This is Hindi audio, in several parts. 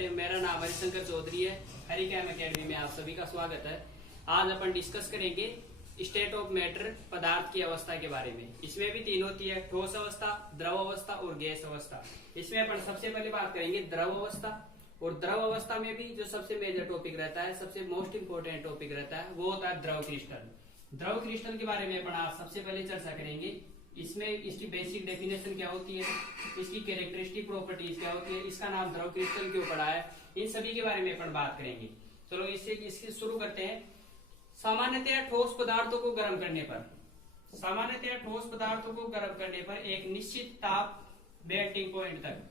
मेरा नाम हरिशंकर चौधरी है। हरिकैम एकेडमी में आप सभी का स्वागत है। आज अपन डिस्कस करेंगे स्टेट ऑफ मैटर, पदार्थ की अवस्था के बारे में। इसमें भी तीन होती है, ठोस अवस्था, द्रव अवस्था और गैस अवस्था। इसमें अपन सबसे पहले बात करेंगे द्रव अवस्था। और द्रव अवस्था में भी जो सबसे मेजर टॉपिक रहता है, सबसे मोस्ट इंपोर्टेंट टॉपिक रहता है, वो होता है द्रव क्रिस्टल। द्रव क्रिस्टल के बारे में अपन आज सबसे पहले चर्चा करेंगे। इसमें इसकी बेसिक डेफिनेशन क्या होती है, इसकी कैरेक्टरिस्टिक प्रॉपर्टीज क्या होती है, इसका नाम द्रव क्रिस्टल क्यों पड़ा है, इन सभी के बारे में अपन बात करेंगे। चलो इससे शुरू करते हैं। सामान्यतया ठोस पदार्थों को गर्म करने पर एक निश्चित ताप मेल्टिंग पॉइंट तक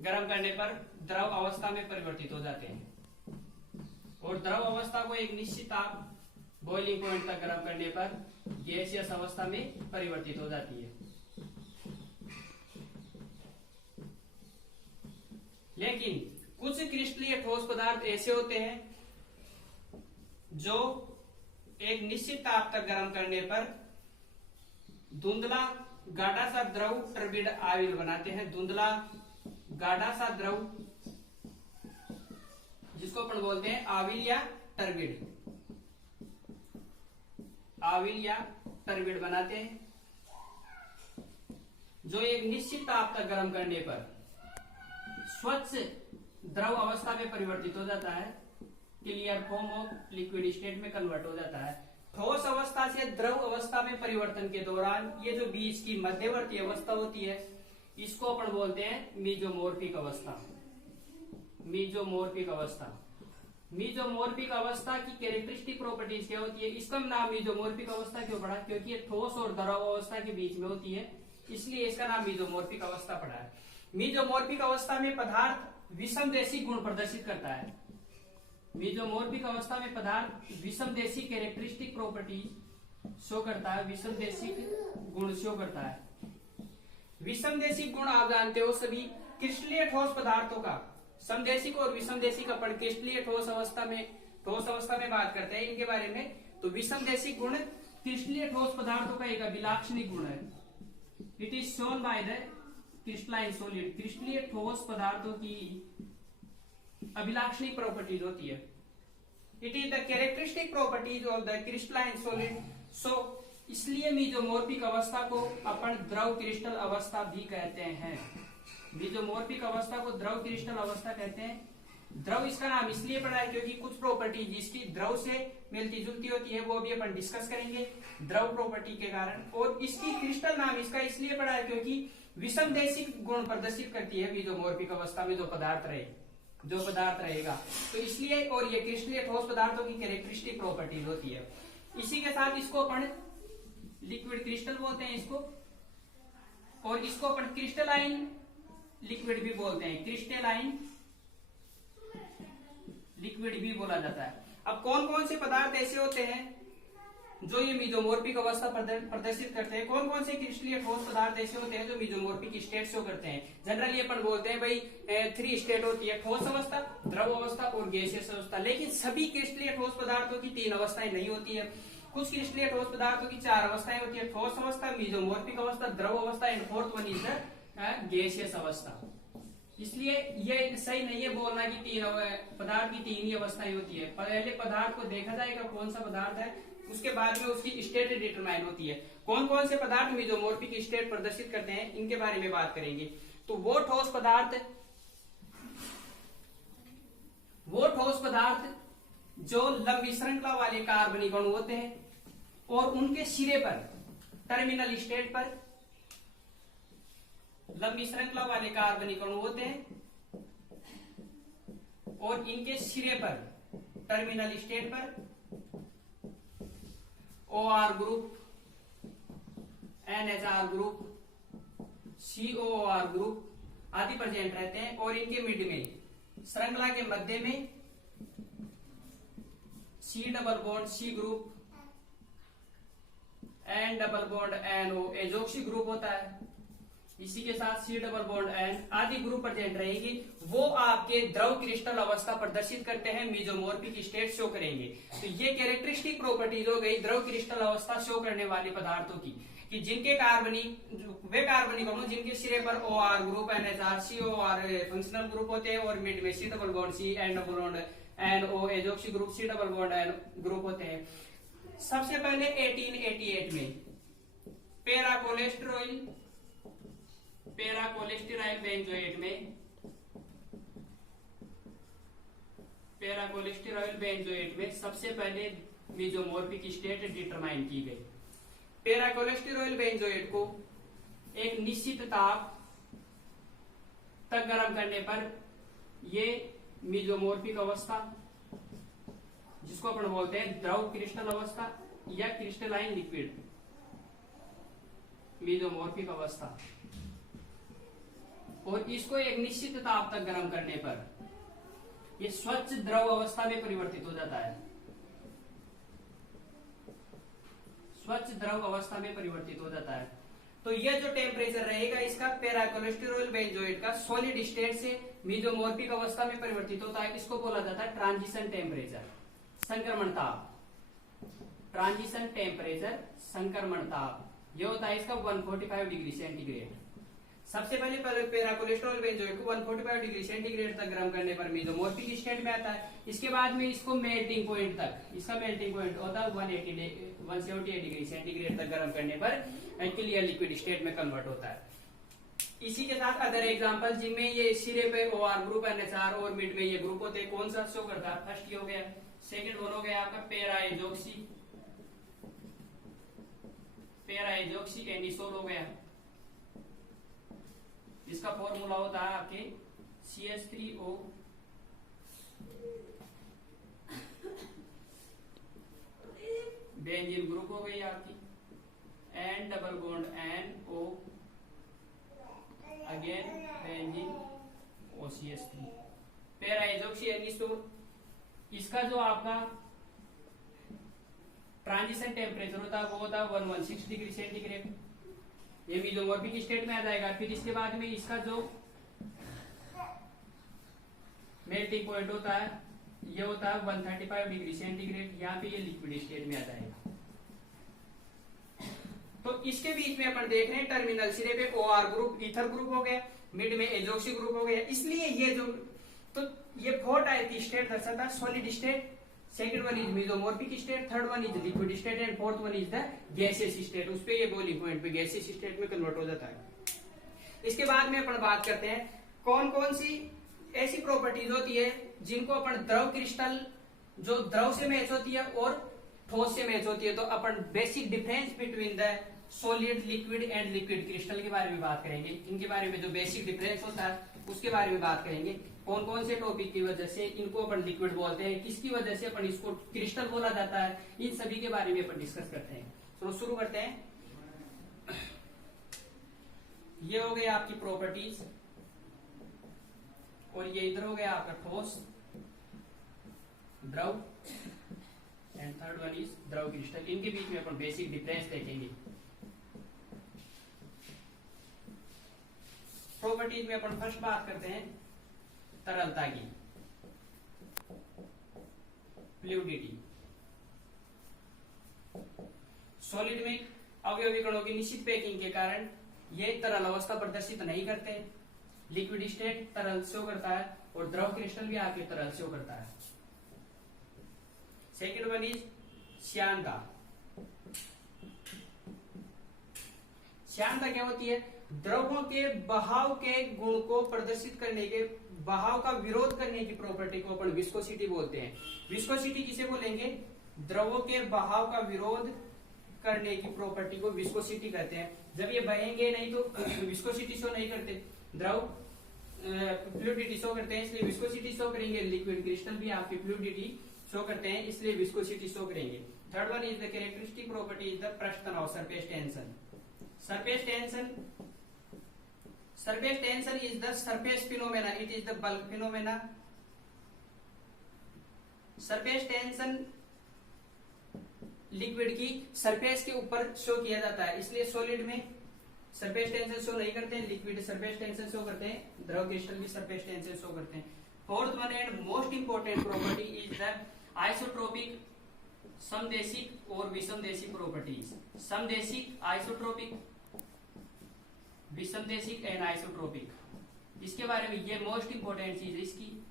गर्म करने पर द्रव अवस्था में परिवर्तित हो जाते हैं, और द्रव अवस्था को एक निश्चित ताप बॉइलिंग पॉइंट तक गर्म करने पर गैसियस अवस्था में परिवर्तित हो जाती है। लेकिन कुछ क्रिस्टलीय ठोस पदार्थ ऐसे होते हैं जो एक निश्चित ताप तक गर्म करने पर धुंधला गाढ़ा सा द्रव टर्बिड आविल बनाते हैं। धुंधला गाढ़ा सा द्रव, जिसको अपन बोलते हैं आविल या टर्बिड, बनाते हैं, जो एक निश्चित ताप तक गर्म करने पर स्वच्छ द्रव अवस्था में परिवर्तित हो जाता है, clear form of liquid state में कन्वर्ट हो जाता है। ठोस अवस्था से द्रव अवस्था में परिवर्तन के दौरान ये जो बीच की मध्यवर्ती अवस्था होती है, इसको अपन बोलते हैं मीजोमॉर्फिक अवस्था। मीजोमॉर्फिक अवस्था की कैरेक्टरिस्टिक प्रॉपर्टीज क्या होती है, इसका नाम मीजोमॉर्फिक अवस्था क्यों पड़ा, क्योंकि ये ठोस और द्रव अवस्था के बीच में होती है, इसलिए इसका नाम मीजोमॉर्फिक अवस्था पड़ा है। मीजोमॉर्फिक अवस्था में पदार्थ विषमदेशी गुण प्रदर्शित करता है। मीजोमॉर्फिक अवस्था में पदार्थ विषमदेशी कैरेक्टरिस्टिक प्रॉपर्टीज शो करता है, विषमदेशी गुण शो करता है। विषमदेशी गुण आप जानते हो सभी क्रिस्टलीय ठोस पदार्थों का, समदेशिक और विषमदेशिक अपन क्रिस्टलीय ठोस अवस्था में बात करते हैं इनके बारे में। तो विषमदेशिक गुण क्रिस्टलीय ठोस पदार्थों का एक अभिलाक्षणिक गुण है। It is shown by the crystalline solid. क्रिस्टलीय ठोस पदार्थों की अभिलाक्षणिक प्रॉपर्टीज होती है। It is the characteristic properties of the crystalline solid. So इसलिए मीजोमॉर्फिक अवस्था को अपन द्रव क्रिस्टल अवस्था भी कहते हैं। मीजोमॉर्फिक अवस्था को द्रव क्रिस्टल अवस्था कहते हैं। द्रव इसका नाम इसलिए पड़ा है क्योंकि कुछ प्रॉपर्टी जिसकी द्रव से मिलती जुलती होती है, वो अभी अपन डिस्कस करेंगे द्रव प्रॉपर्टी के कारण। और इसकी क्रिस्टल नाम इसका इसलिए पड़ा है क्योंकि विषमदेशिक गुण प्रदर्शित करती है मीजोमॉर्फिक अवस्था में जो पदार्थ रहेगा, तो इसलिए। और ये क्रिस्टलीय ठोस पदार्थों की कैरेक्टरिस्टिक प्रॉपर्टीज होती है। इसी के साथ इसको अपन लिक्विड क्रिस्टल बोलते हैं इसको, और इसको अपन क्रिस्टलाइन लिक्विड भी बोलते हैं, क्रिस्टलाइन लिक्विड भी बोला जाता है। अब कौन कौन से पदार्थ ऐसे होते हैं जो ये मीजोमॉर्फिक अवस्था प्रदर्शित करते हैं, कौन कौन से क्रिस्टलीय ठोस पदार्थ ऐसे होते हैं जो मीजोमॉर्फिक स्टेट शो करते हैं। जनरली अपन बोलते हैं भाई 3 स्टेट होती है, ठोस अवस्था, द्रव अवस्था और गैसियस अवस्था। लेकिन सभी क्रिस्टलीय ठोस पदार्थों की 3 अवस्थाएं नहीं होती है। कुछ क्रिस्टलीय ठोस पदार्थों की 4 अवस्थाएं होती है, ठोस अवस्था, मीजोमॉर्फिक अवस्था, द्रव अवस्था and fourth one is the gaseous अवस्था। इसलिए ये सही नहीं है बोलना कि 3 पदार्थ की 3 ही अवस्थाएं होती है। पहले पदार्थ को देखा जाएगा कौन सा पदार्थ है, उसके बाद में उसकी स्टेट डिटरमाइन होती है। कौन कौन से पदार्थ मीजोमॉर्फिक स्टेट प्रदर्शित करते हैं, इनके बारे में बात करेंगे। तो वो ठोस पदार्थ जो लंबी श्रृंखला वाले कार्बनिक अणु होते हैं और उनके सिरे पर, टर्मिनल स्टेट पर लंबी श्रृंखला वाले कार्बनिक अणु होते हैं, और इनके सिरे पर, टर्मिनल स्टेट पर OR group, NHR group, COOR group आदि प्रेजेंट रहते हैं। और इनके मिड में, श्रृंखला के मध्य में C double bond C group, N double bond NO azoxy group होता है। इसी के साथ C डबल बॉन्ड N आदि ग्रुप प्रेजेंट रहेंगे। वो आपके द्रव क्रिस्टल अवस्था प्रदर्शित करते हैं, मीजोमॉर्फिक स्टेट शो करेंगे। तो ये कैरेक्टरिस्टिक प्रॉपर्टीज हो गई द्रव क्रिस्टल अवस्था शो करने वाले पदार्थों की। कि जिनके वे कार्बनिक अणु जिनके सिरे पर OR group NHR COR functional group होते हैं और मिड में C double bond C N double bond NO azoxy group C double bond N group होते हैं। सबसे पहले 1888 में पैरा कोलेस्टेरॉइल बेंजोएट में सबसे पहले मेसोमॉर्फिक स्टेट डिटरमाइन की गई। पैरा कोलेस्टेरॉइल बेंजोएट को एक निश्चित ताप तक गर्म करने पर ये मेसोमॉर्फिक अवस्था, जिसको अपन बोलते हैं द्रव क्रिस्टल अवस्था या क्रिस्टलाइन लिक्विड मेसोमॉर्फिक अवस्था, और इसको एक निश्चित ताप तक गर्म करने पर ये स्वच्छ द्रव अवस्था में परिवर्तित हो जाता है। स्वच्छ द्रव अवस्था में परिवर्तित हो जाता है। तो यह जो टेम्परेचर रहेगा इसका पैरा कोलेस्टेरॉइल बेंजोएट का सॉलिड स्टेट से मेसोमॉर्फिक अवस्था में परिवर्तित होता है, इसको बोला जाता है ट्रांजिशन टेम्परेचर, संक्रमण ताप। ट्रांजिशन टेम्परेचर, संक्रमण ताप, यह होता है इसका 145 डिग्री सेंटीग्रेड। सबसे पहले पैरा कोलेस्टेरॉल बेंजोएट को 145 डिग्री सेंटीग्रेड तक गर्म करने पर मेसोमॉर्फिक स्टेट में आता है। इसके बाद में इसको मेल्टिंग पॉइंट तक, इसका मेल्टिंग पॉइंट होता है 178 डिग्री सेंटीग्रेड तक गर्म करने पर क्लियर लिक्विड स्टेट में कन्वर्ट होता है। इसी के साथ अदर एग्जांपल जिनमें ये सिरे पे OR ग्रुप NHR और मिड में ये ग्रुप होते हैं, कौन सा शो करता है? फर्स्ट ये हो गया। सेकंड वन हो गया आपका पैरा एजोक्सी एनिसोल हो गया। इसका फॉर्मूला होता है आपके CH3O बेंजीन ग्रुप हो गई आपकी, N double bond NO again benzene OCH3। Para azoxy anisole, इसका जो आपका ट्रांजिशन टेम्परेचर होता है वो होता है 116 डिग्री सेंटीग्रेड, ये मेसोमॉर्फिक स्टेट में आ जाएगा। फिर इसके बाद में इसका जो मेल्टिंग पॉइंट होता है ये होता है 135 डिग्री सेंटीग्रेड, यहाँ पे ये लिक्विड स्टेट में आ जाएगा। तो इसके बीच में अपन देख रहे हैं टर्मिनल सिरे पे OR ग्रुप ईथर ग्रुप हो गया, मिड में एजोक्सी ग्रुप हो गया। इसलिए ये जो तो ये 4 टाइप की स्टेट दर्शाता है, solid state, second one is mesomorphic state, third one is liquid state and fourth one is the gaseous state. उस पे ये बॉइलिंग पॉइंट पे गैसियस स्टेट में कन्वर्ट हो जाता है। इसके बाद में अपन बात करते हैं कौन कौन सी ऐसी प्रॉपर्टीज होती है जिनको अपन द्रव क्रिस्टल, जो द्रव से मैच होती है और ठोस से मैच होती है। तो अपन basic difference between the solid, liquid and liquid crystal के बारे में बात करेंगे। इनके बारे में जो बेसिक डिफरेंस होता है उसके बारे में बात करेंगे। कौन कौन से टॉपिक की वजह से इनको अपन लिक्विड बोलते हैं, किसकी वजह से अपन इसको क्रिस्टल बोला जाता है, इन सभी के बारे में अपन डिस्कस करते हैं। तो शुरू करते हैं। ये हो गई आपकी प्रॉपर्टीज और ये इधर हो गया आपका ठोस, द्रव एंड थर्ड वन इज द्रव क्रिस्टल। इनके बीच में अपन बेसिक डिफरेंस देखेंगे। प्रॉपर्टीज में अपन फर्स्ट बात करते हैं तरलता की, फ्लूइडिटी। सॉलिड में अवयवी कणों की निश्चित पैकिंग के कारण ये तरल अवस्था प्रदर्शित नहीं करते। लिक्विड स्टेट तरल शो करता है और द्रव क्रिस्टल भी आपके तरल शो करता है। सेकेंड वन इज श्यानता। श्यानता क्या होती है? द्रवों के बहाव के गुण को प्रदर्शित करने के, बहाव का विरोध करने की प्रॉपर्टी को अपन विस्कोसिटी बोलते हैं। विस्कोसिटी किसे बोलेंगे? द्रवों के बहाव का विरोध करने की प्रॉपर्टी को विस्कोसिटी कहते हैं। जब ये बहेंगे नहीं तो विस्कोसिटी शो नहीं करते, द्रव फ्लूइडिटी शो करते हैं इसलिए विस्कोसिटी शो करेंगे। लिक्विड क्रिस्टल भी आपकी फ्लूइडिटी शो करते हैं इसलिए विस्कोसिटी शो करेंगे। Third one is the characteristic property is the पृष्ठ तनाव, surface tension. Surface tension, surface tension is the surface phenomena, it is the bulk phenomena। Surface tension liquid की सरफेस के ऊपर शो किया जाता है, इसलिए सॉलिड में सरफेस टेंशन शो नहीं करते हैं, लिक्विड सरफेस टेंशन शो करते हैं, द्रव क्रिस्टल भी सरफेस टेंशन शो करते हैं। Fourth one and most important property is the isotropic समदेशिक और विषमदेशिक प्रॉपर्टीज। समदेशिक आइसोट्रोपिक, विषमदेशिक एनाइसोट्रोपिक। इसके बारे में ये मोस्ट इंपोर्टेंट चीज है इसकी,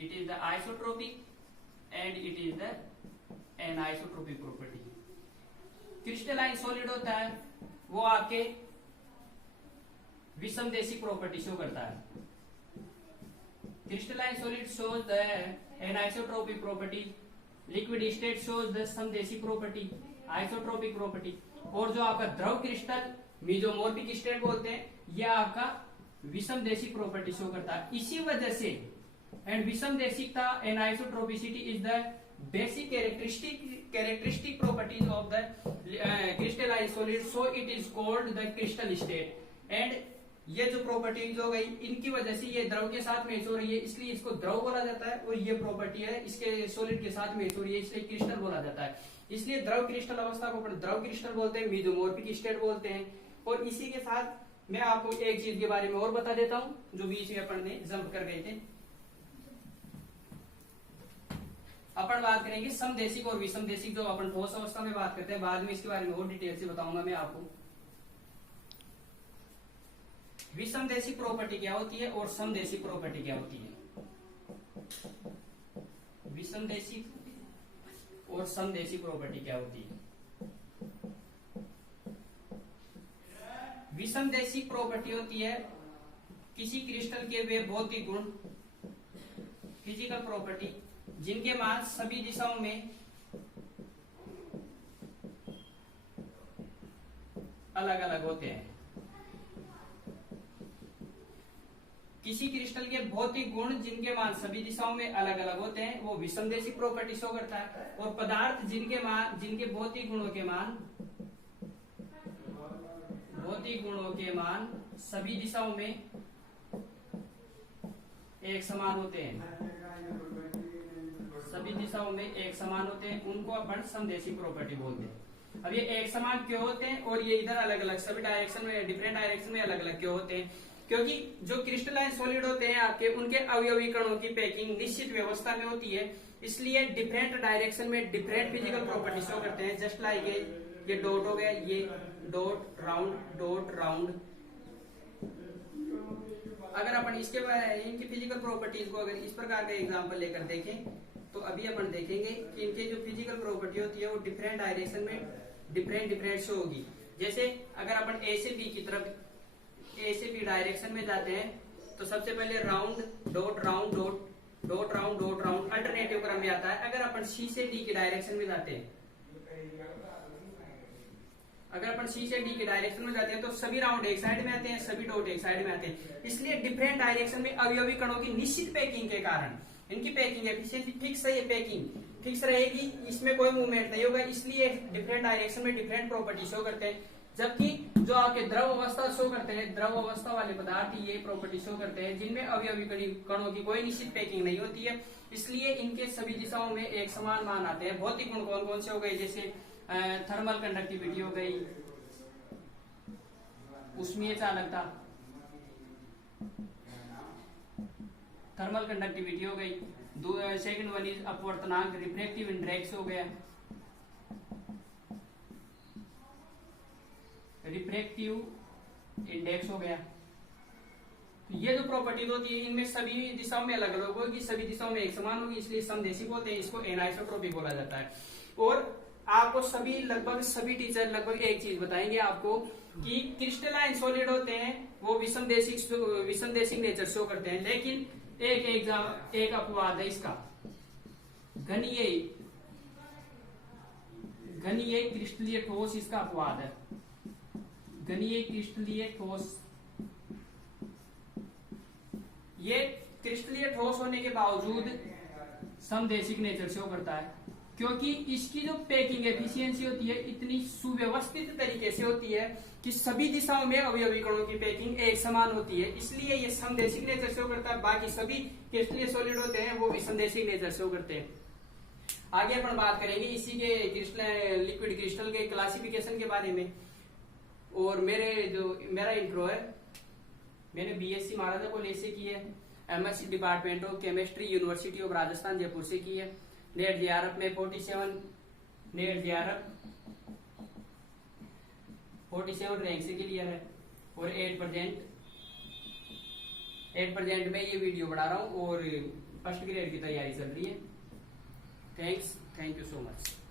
it is the isotropic and it is the anisotropic property. Crystalline solid होता है वो आपके विषमदेशिक प्रॉपर्टी शो करता है। Crystalline solid shows the anisotropic property, liquid state shows the समदेशिक प्रॉपर्टी, आइसोट्रोपिक प्रॉपर्टी। और जो आपका द्रव क्रिस्टल मीजोमॉर्फिक स्टेट बोलते हैं, यह आपका विषमदेशिक प्रॉपर्टी शो करता है। इसी वजह से एंड विषमदेशिकता and isotropicity is the basic characteristic properties of the crystalline solid, so it is called the crystal state. And ये जो प्रॉपर्टीज हो गई, इनकी वजह से ये द्रव के साथ मैच हो रही है, इसलिए इसको द्रव बोला जाता है। और ये प्रॉपर्टी है इसके सॉलिड के साथ मैच हो रही है, इसलिए क्रिस्टल बोला जाता है। इसलिए द्रव क्रिस्टल अवस्था को अपन द्रव क्रिस्टल बोलते हैं, मीजोमॉर्फिक स्टेट बोलते हैं। और इसी के साथ मैं आपको एक चीज के बारे में और बता देता हूं जो बीच में अपन ने जंप कर गए थे। अपन बात करेंगे समदेशिक और विषमदेशिक, जो अपन ठोस अवस्था में बात करते हैं, बाद में इसके बारे में और डिटेल से बताऊंगा मैं आपको। विषमदेशिक प्रॉपर्टी क्या होती है और समदेशिक प्रॉपर्टी क्या होती है। विषमदेशिक और समदेशिक प्रॉपर्टी क्या होती है। विषमदेशिक प्रॉपर्टी होती है किसी क्रिस्टल के वे भौतिक गुण, फिजिकल प्रॉपर्टी, जिनके मान सभी दिशाओं में अलग अलग होते हैं। किसी क्रिस्टल के भौतिक गुण जिनके मान सभी दिशाओं में अलग अलग होते हैं वो विषमदेशिक प्रॉपर्टी शो करता है। और पदार्थ जिनके भौतिक गुणों के मान सभी दिशाओं में एक समान होते हैं, सभी दिशाओं में एक समान होते हैं, उनको अपन समदेशिक प्रॉपर्टी बोलते हैं। अब ये एक समान क्यों होते हैं और ये इधर अलग अलग सभी डायरेक्शन में, डिफरेंट डायरेक्शन में अलग अलग क्यों होते हैं? क्योंकि जो क्रिस्टलाइन सॉलिड होते हैं आपके, उनके अवयवी कणों की पैकिंग निश्चित व्यवस्था में होती है, इसलिए डिफरेंट डायरेक्शन में डिफरेंट फिजिकल प्रॉपर्टी शो करते हैं। जस्ट लाइक ये डॉट हो गया, ये डॉट राउंड। अगर अपन इसके इनकी फिजिकल प्रॉपर्टीज को अगर इस प्रकार का एग्जांपल लेकर देखें तो अभी अपन देखेंगे कि इनके जो फिजिकल प्रॉपर्टी होती है वो डिफरेंट डायरेक्शन में डिफरेंट शो होगी। जैसे अगर अपन ए से बी डायरेक्शन में जाते हैं तो सबसे पहले डॉट राउंड अल्टरनेटिव क्रम में आता है। अगर अपन सी से डी की डायरेक्शन में जाते हैं, तो सभी राउंड एक साइड में आते हैं, सभी डॉट एक साइड में आते हैं। इसलिए डिफरेंट डायरेक्शन में अवयवी कणों की निश्चित पैकिंग के कारण इनकी पैकिंग एफिशिएंसी फिक्स रहेगी, इसमें कोई मूवमेंट नहीं होगा, इसलिए डिफरेंट डायरेक्शन में डिफरेंट प्रॉपर्टी शो करते हैं। जबकि जो आपके द्रव अवस्था शो करते हैं, द्रव अवस्था वाले पदार्थ ये प्रॉपर्टी शो करते हैं जिनमें अवयवी कणों की कोई निश्चित पैकिंग नहीं होती है, इसलिए इनके सभी दिशाओं में एक समान मान आते हैं। भौतिक गुण कौन कौन से हो गए? जैसे थर्मल कंडक्टिविटी हो गई, उष्मीय चालकता, थर्मल कंडक्टिविटी हो गई। सेकंड वन इज अपवर्तनांक, रिफ्रैक्टिव इंडेक्स हो गया, तो ये जो प्रॉपर्टी होती है इनमें सभी दिशाओं में अलग अलग होगी, सभी दिशाओं में एक समान होगी, इसलिए समदेशिक बोलते हैं, इसको एनाइसोट्रोपिक बोला जाता है। और आपको लगभग सभी टीचर लगभग एक चीज बताएंगे आपको कि क्रिस्टलाइन सॉलिड होते हैं वो विषमदेशिक नेचर शो करते हैं, लेकिन एक अपवाद है इसका, घनीय क्रिस्टलीय ठोस इसका अपवाद है। घनीय क्रिस्टलीय ठोस, ये क्रिस्टलीय ठोस होने के बावजूद समदेशिक नेचर शो करता है, क्योंकि इसकी जो पैकिंग एफिशिएंसी होती है इतनी सुव्यवस्थित तरीके से होती है कि सभी दिशाओं में अवयवी कणों की पैकिंग एक समान होती है, इसलिए ये समदेशिक नेचर शो करता है। बाकी सभी क्रिस्टलीय सॉलिड होते हैं वो विषमदेशिक नेचर शो करते हैं। आगे अपन बात करेंगे इसी के लिक्विड क्रिस्टल के क्लासिफिकेशन के बारे में। और मेरा इंट्रो है, मैंने बीएससी महाराजा कॉलेज से की है, MSc department of chemistry university of Rajasthan Jaipur से की है। नेट जेआरएफ में 47, नेट जेआरएफ 47 रैंक से क्लियर है और 8% में ये वीडियो बना रहा हूँ और फर्स्ट ग्रेड की तैयारी चल रही है। Thank you so much.